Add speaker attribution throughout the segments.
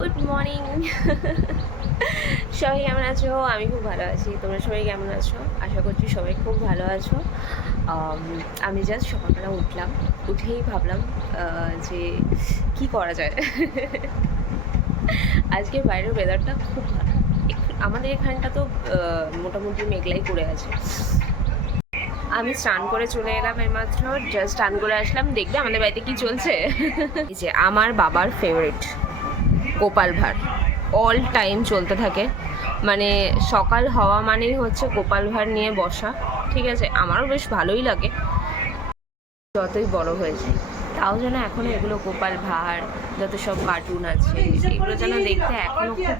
Speaker 1: Good morning সবাই কেমন আছো? আমি খুব ভালো আছি। তোমরা সবাই কেমন আছো? আশা করছি সবাই খুব ভালো আছো। আম, জাস্ট সকালবেলা উঠলাম। উঠেই ভাবলাম যে কি করা যায়? আজকে বাইরের ওয়েদারটা খুব ভালো। আমাদের এখানটা তো মোটামুটি মেঘলাই করে আছে। আমি স্নান করে চলে এলাম এইমাত্র। জাস্ট স্নান করে আসলাম। দেখবে আমাদের বাড়িতে কি চলছে? যে আমার বাবার favourite Gopal Bhar. All time চলতে থাকে। মানে সকাল হওয়া মানেই হচ্ছে গোপাল ভাঁড় নিয়ে বসা। ঠিক আছে? আমারও বেশ ভালোই লাগে। যতই বড় হয়েছে তাও যেন এখনও এগুলো গোপাল ভাঁড়, যত সব কার্টুন আছে, এগুলো যেন দেখতে এখনও খুব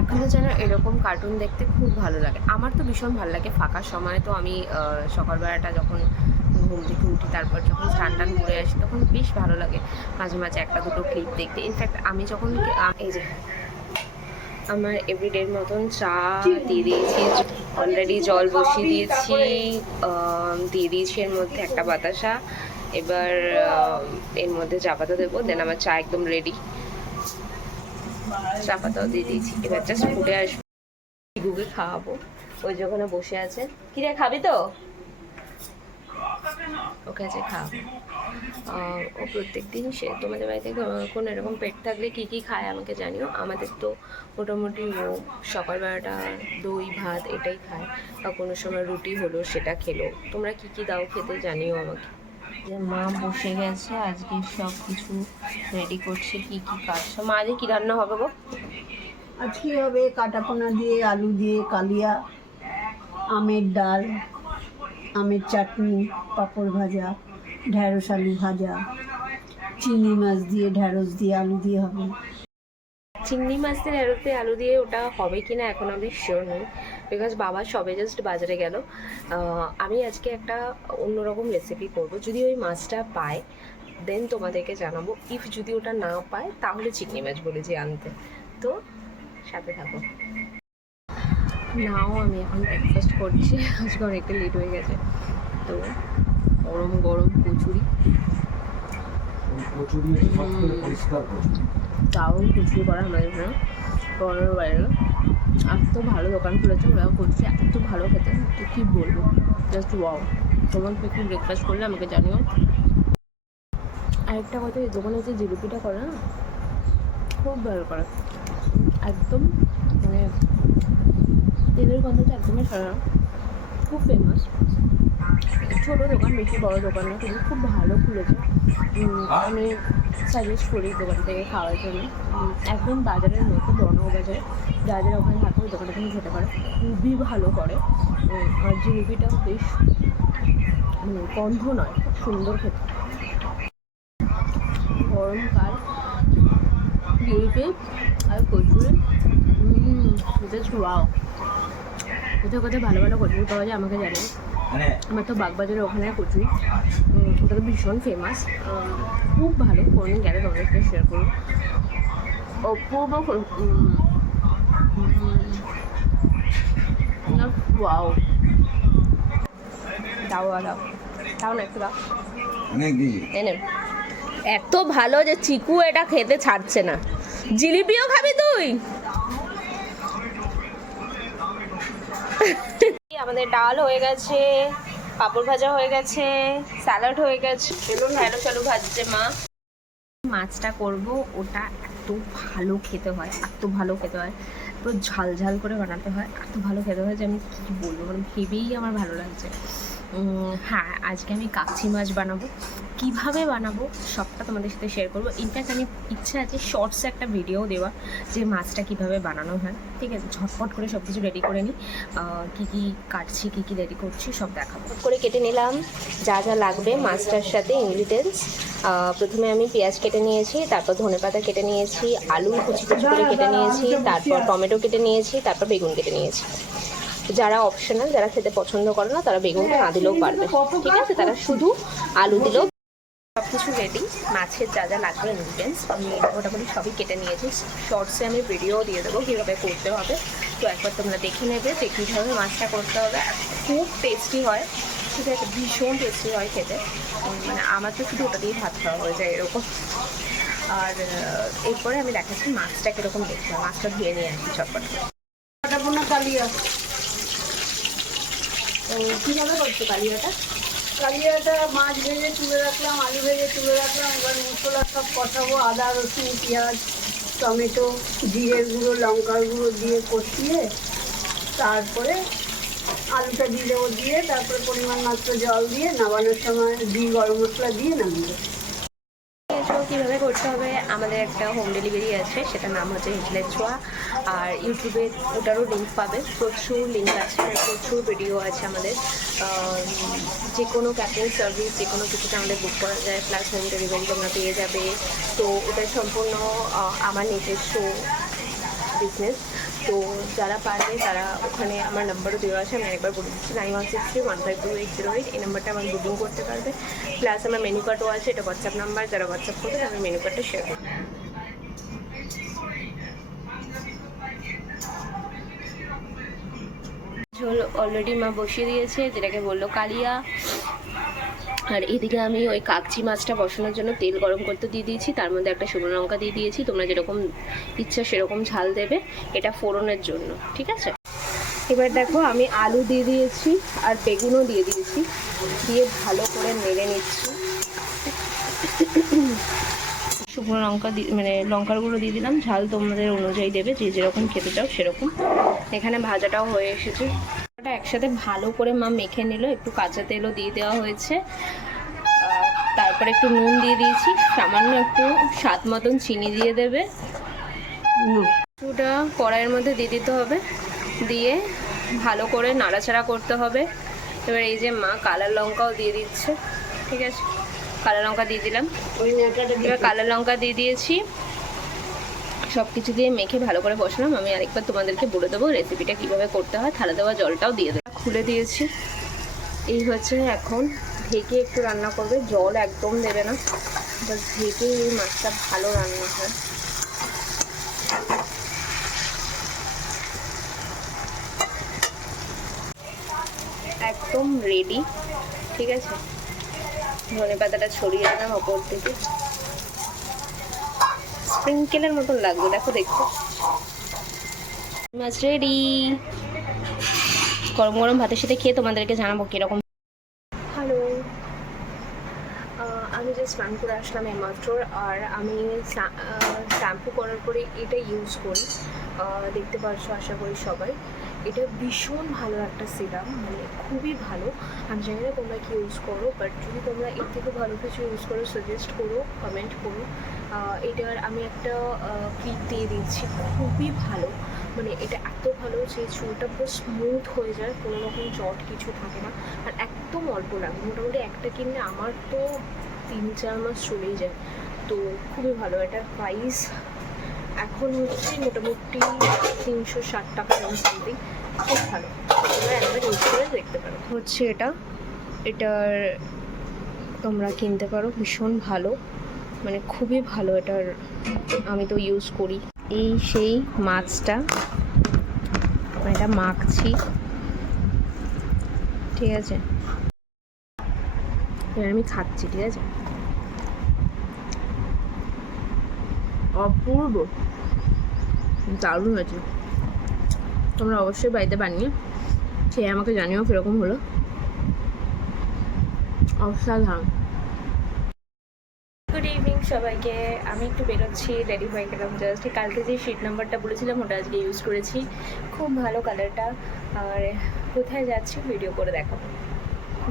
Speaker 1: এখনও যেন এরকম কার্টুন দেখতে খুব ভালো লাগে। আমার তো ভীষণ ভালো লাগে। ফাঁকা সময় তো আমি সকালবেলাটা যখন ঘুম থেকে উঠি তারপর যখন স্নান টান করে আসি, তখন বেশ ভালো লাগে। মাঝে মাঝে একটা দুটো ক্লিপ দেখতে। ইনফ্যাক্ট আমি যখন এই যে, আমার এভরিডের মতন চা দিয়ে দিয়েছি। অলরেডি জল বসিয়ে দিয়েছি। দিয়ে দিয়েছি এর মধ্যে একটা বাতাসা। এবার এর মধ্যে চা পাতা দেবো। দেন আমার চা একদম রেডি চা পাতাও দিয়ে দিয়েছি। এবার জাস্ট ফুটে আসব। খাওয়াবো। ওই যে ওখানে বসে আছে। কিরে, খাবি তো? ওকে আছে আহ, ও প্রত্যেক দিন সে তোমাদের বাড়িতে কোনো এরকম পেট থাকলে কী কী খায় আমাকে জানিও। আমাদের তো মোটামুটি ও সকালবেলাটা দই ভাত এটাই খায় বা কোনো সময় রুটি হলো সেটা খেলো। তোমরা কী কী দাও খেতে জানিও আমাকে। যে মা বসে গেছে আজকে সব কিছু রেডি করছে কি কি কাজ। মা আজকে কি রান্না হবে গো?
Speaker 2: আজকে হবে কাটাপোনা দিয়ে আলু দিয়ে কালিয়া আমের ডাল আমের চাটনি, পাঁপড় ভাজা, ঢ্যাঁড়স আলু ভাজা। চিংড়ি মাছ দিয়ে ঢ্যাঁড়স দিয়ে আলু দিয়ে হবে।
Speaker 1: চিংড়ি মাছের এরোতে আলু দিয়ে ওটা হবে কি না এখন আমি শিওর নই। বিকজ বাবা সবে জাস্ট বাজারে গেল। আমি আজকে একটা অন্যরকম রেসিপি করব। যদি ওই মাছটা পায় দেন তোমাদেরকে জানাব। ইফ যদি ওটা না পায়, তাহলে চিংড়ি মাছ বলেছি আনতে। তো সাথে থাকো। নাও আমি এখন ব্রেকফাস্ট করছি। আজকে অনেকটা লেট হয়ে গেছে। তো গরম গরম কচুরি। দারুণ কচুরি করা আমাদের এখানে পনেরো বাইরে এত ভালো দোকান খুলেছে ওরা করছে। এত ভালো খেতে তো কী বলব? জাস্ট ওয়াও তোমার একটু ব্রেকফাস্ট করলে আমাকে জানিও। আরেকটা কথা এই দোকানে যে জিলিপিটা করে না খুব ভালো করে। একদম তেলের গন্ধটা একদমই না। খুব ফেমাস ছোটো দোকান, বেশি বড় দোকান না, কিন্তু খুব ভালো খুলেছে। আমি সাজেস্ট করি দোকান থেকে খাওয়ার জন্য। একদম বাজারের মধ্যে বর্ণ বাজারে যাদের ওখানে থাকে, ওই দোকানে তুমি খেতে পারো। খুবই ভালো করে। আর জিলিপিটাও বেশ মানে গন্ধ নয়, খুব সুন্দর খেতে। গরমকাল জিলিপি আর কচুরি। জাস্ট ওয়াও কোথাও কোথায় ভালো ভালো কচুরি পাওয়া যায় আমাকে জানিয়ে আমার তো বাগবাজারের ওখানে কচুরি। ওটা তো ভীষণ ফেমাস খুব ভালো। কোনদিন গেলে তোমাদের সাথে শেয়ার করব। অপূর্ব ওয়াও দাও দাও দাও। না একটু দাও। এনে এত ভালো যে চিকু এটা খেতে ছাড়ছে না। জিলিপিও খাবি তুই? আমাদের ডাল হয়ে গেছে পাপড় ভাজা হয়ে গেছে স্যালাড হয়ে গেছে। চলুন হ্যালো চলো ভাজছে মা। মাছটা করব ওটা এত ভালো খেতে হয় এত ভালো খেতে হয়। পুরো ঝাল ঝাল করে বানাতে হয় এত ভালো খেতে হয় যে আমি কী বলব? মানে ভেবেই আমার ভালো লাগছে। হ্যাঁ আজকে আমি কাকচি মাছ বানাবো। কীভাবে বানাবো সবটা তোমাদের সাথে শেয়ার করব। ইনফ্যাক্ট আমি ইচ্ছা আছে শর্টসে একটা ভিডিও দেওয়া যে মাছটা কীভাবে বানানো হয়। ঠিক আছে? ঝটপট করে সব কিছু রেডি করে নিই। কী কী কাটছি, কী কী রেডি করছি, সব দেখাবো। করে কেটে নিলাম। যা যা লাগবে মাছটার সাথে ইনগ্রিডিয়েন্টস প্রথমে আমি পেঁয়াজ কেটে নিয়েছি, তারপর ধনেপাতা কেটে নিয়েছি, আলু কুচি কুচি করে কেটে নিয়েছি, তারপর টমেটো কেটে নিয়েছি, তারপর বেগুন কেটে নিয়েছি। যারা অপশনাল যারা খেতে পছন্দ করে না, তারা বেগুনটা না দিলেও পারবে। ঠিক আছে? তারা শুধু আলু দিলেও সব কিছু রেডি মাছের যা যা লাগবে ইনগ্রিডিয়েন্টস আমি মোটামুটি সবই কেটে নিয়েছি। শর্টসে আমি ভিডিও দিয়ে দেবো কীভাবে করতে হবে। তো একবার তোমরা দেখে নেবে যে কীভাবে মাছটা করতে হবে। খুব টেস্টি হয়। ঠিক আছে ভীষণ টেস্টি হয় খেতে। মানে আমার তো শুধু ওটা দিয়ে ভাত খাওয়া হয়ে যায় এরকম। আর এরপরে আমি দেখাচ্ছি মাছটা কীরকম দেখতে। হয় মাছটা ধুয়ে নিয়ে আসি চটপট।
Speaker 2: কালিয়া।
Speaker 1: তো কীভাবে করছ কালিয়াটা?
Speaker 2: কালিয়াটা মাছ ভেজে তুলে রাখলাম, আলু ভেজে তুলে রাখলাম, এবার মশলা সব কষাবো, আদা, রসুন, পেঁয়াজ, টমেটো জিরে গুঁড়ো, লঙ্কার গুঁড়ো দিয়ে কষিয়ে তারপরে আলুটা দিয়ে দেবো, দিয়ে তারপরে পরিমাণ মাত্র জল দিয়ে নামানোর সময়, দিয়ে গরম মশলা দিয়ে নামিয়ে
Speaker 1: কীভাবে করতে হবে? আমাদের একটা হোম ডেলিভারি আছে, সেটার নাম হচ্ছে হিটলে ছোঁয়া আর ইউটিউবে ওটারও লিঙ্ক পাবে। প্রচুর লিঙ্ক আছে, প্রচুর ভিডিও আছে আমাদের। যে কোনো ক্যাটারিং সার্ভিস যে কোনো কিছুতে আমাদের বুক করা যায় প্লাস হোম ডেলিভারি তোমরা পেয়ে যাবে। তো ওটা সম্পূর্ণ আমার নিজস্ব বিজনেস তো যারা পারবে তারা ওখানে আমার নাম্বারও দেওয়া আছে, আমি একবার বলে দিচ্ছি nine one six three one five two eight zero eight এই নাম্বারটা আমার বুকিং করতে পারবে। প্লাস আমার মেনু কার্ডও আছে, এটা হোয়াটসঅ্যাপ নাম্বার যারা হোয়াটসঅ্যাপ করবে আমি মেনু কার্ডটা শেয়ার করব। ঝোল অলরেডি মা বসিয়ে দিয়েছে, যেটাকে বলল কালিয়া। আর এদিকে আমি ওই কাকচি মাছটা বসানোর জন্য তেল গরম করতে দিয়ে দিয়েছি, তার মধ্যে একটা শুকনো লঙ্কা দিয়ে দিয়েছি, তোমরা যেরকম ইচ্ছা সেরকম ঝাল দেবে, এটা ফোড়নের জন্য, ঠিক আছে? এবার দেখো আমি আলু দিয়ে দিয়েছি আর বেগুনও দিয়ে দিয়েছি, দিয়ে ভালো করে নেড়ে নিচ্ছি। শুকনো লঙ্কা মানে লঙ্কার গুঁড়ো দিয়ে দিলাম, ঝাল তোমাদের অনুযায়ী দেবে, যে যেরকম খেতে চাও সেরকম। এখানে ভাজাটাও হয়ে এসেছে। ওটা একসাথে ভালো করে মা মেখে নিল একটু কাঁচা তেলও দিয়ে দেওয়া হয়েছে। তারপরে একটু নুন দিয়ে দিয়েছি সামান্য একটু স্বাদ মতন চিনি দিয়ে দেবে। ওটা কড়াইয়ের মধ্যে দিয়ে দিতে হবে দিয়ে ভালো করে নাড়াচাড়া করতে হবে। এবার এই যে মা কালার লঙ্কাও দিয়ে দিচ্ছে ঠিক আছে? কালো লঙ্কা দিয়ে দিলাম। এবার কালো লঙ্কা দিয়ে দিয়েছি। সব কিছু দিয়ে মেখে ভালো করে বসালাম। আমি আরেকবার তোমাদেরকে বলে দেবো রেসিপিটা কীভাবে করতে হয়। থালা দেওয়া জলটাও দিয়ে দেবো। খুলে দিয়েছি। এই হচ্ছে এখন ঢেকে একটু রান্না করবে। জল একদম দেবে না। বাস ঢেকে এই মাছটা ভালো রান্না হয়। একদম রেডি ঠিক আছে? ধনে পাতাটা ছড়িয়ে দিলাম ওপর থেকে। স্প্রিঙ্কেলের মতন লাগবে দেখো দেখো। মাছ রেডি গরম গরম ভাতের সাথে খেয়ে তোমাদেরকে জানাব কীরকম। হ্যালো আমি যে স্নান করে আসলাম এইমাত্র আর আমি শ্যাম্পু করার পরে এটা ইউজ করি। দেখতে পারছ আশা করি সবাই। এটা ভীষণ ভালো একটা সিরাম মানে খুবই ভালো। আমি জানি না তোমরা কি ইউজ করো বাট যদি তোমরা এর থেকে ভালো কিছু ইউজ করো সাজেস্ট করো কমেন্ট করো। এটার আমি একটা ক্লিপ দিয়ে দিচ্ছি খুবই ভালো। মানে এটা এত ভালো যে চুলটা পুরো স্মুথ হয়ে যায়, কোনো রকম জট কিছু থাকে না। আর একদম অল্প লাগে মোটামুটি একটা কিনলে আমার তো তিন চার মাস চলেই যায়। তো খুবই ভালো এটার প্রাইস এখন হচ্ছে মোটামুটি তিনশো ষাট টাকা এরকম সামথিং খুব ভালো। তোমরা একবার ইউজ করে দেখতে পারো। হচ্ছে এটা। এটার তোমরা কিনতে পারো, ভীষণ ভালো। মানে খুবই ভালো এটার আমি তো ইউজ করি। এই সেই মাছটা আমি এটা মাখছি। ঠিক আছে? এবার আমি খাচ্ছি, ঠিক আছে? অপূর্ব। দারুণ হয়েছে। তোমরা অবশ্যই বাড়িতে বানিয়ে সে আমাকে জানিও কীরকম হলো। অসাধারণ। গুড ইভিনিং সবাইকে। আমি একটু বেরোচ্ছি রেডি হয়ে গেলাম জাস্ট কালকে যে শিট নাম্বারটা বলেছিলাম, ওটা আজকে ইউজ করেছি। খুব ভালো কালারটা আর কোথায় যাচ্ছি ভিডিও করে দেখাবো।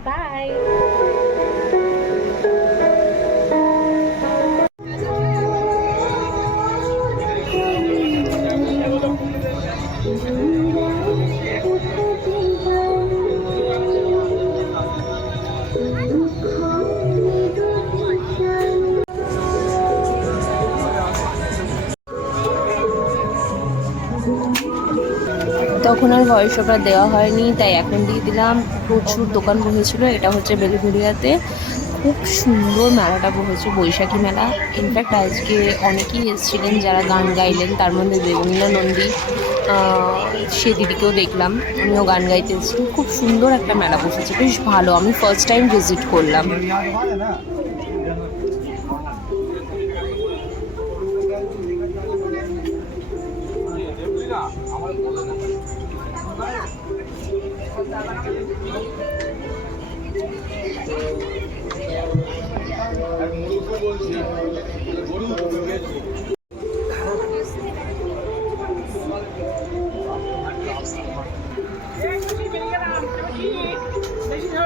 Speaker 1: বাই তখন আর ভয়েস ওভার দেওয়া হয়নি, তাই এখন দিয়ে দিলাম। প্রচুর দোকান বসেছিল, এটা হচ্ছে বেলিভেরিয়াতে খুব সুন্দর মেলাটা বসেছে, বৈশাখী মেলা। ইনফ্যাক্ট আজকে অনেকেই এসেছিলেন যারা গান গাইলেন, তার মধ্যে দেবনীনা নন্দী সে দিদিকেও দেখলাম উনিও গান গাইতে এসেছিলেন খুব সুন্দর একটা মেলা বসেছে, বেশ ভালো। আমি ফার্স্ট টাইম ভিজিট করলাম।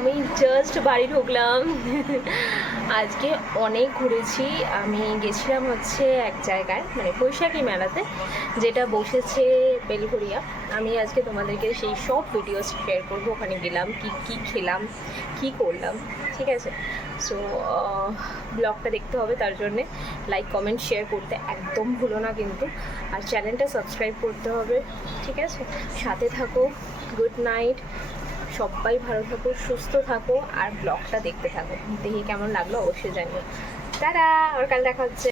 Speaker 1: আমি জাস্ট বাড়ি ঢুকলাম। আজকে অনেক ঘুরেছি। আমি গেছিলাম হচ্ছে এক জায়গায় মানে বৈশাখী মেলাতে, যেটা বসেছে বেলঘরিয়া আমি আজকে তোমাদেরকে সেই সব ভিডিওস শেয়ার করব। ওখানে গেলাম, কি কি খেলাম, কি করলাম, ঠিক আছে? সো ব্লগটা দেখতে হবে, তার জন্যে লাইক কমেন্ট শেয়ার করতে একদম ভুলো না কিন্তু। আর চ্যানেলটা সাবস্ক্রাইব করতে হবে, ঠিক আছে? সাথে থাকো গুড নাইট সবাই ভালো থাকো, সুস্থ থাকো, আর ব্লগটা দেখতে থাকো। দেখি কেমন লাগল, অবশ্যই জানিও। তারা আর কাল দেখা হচ্ছে।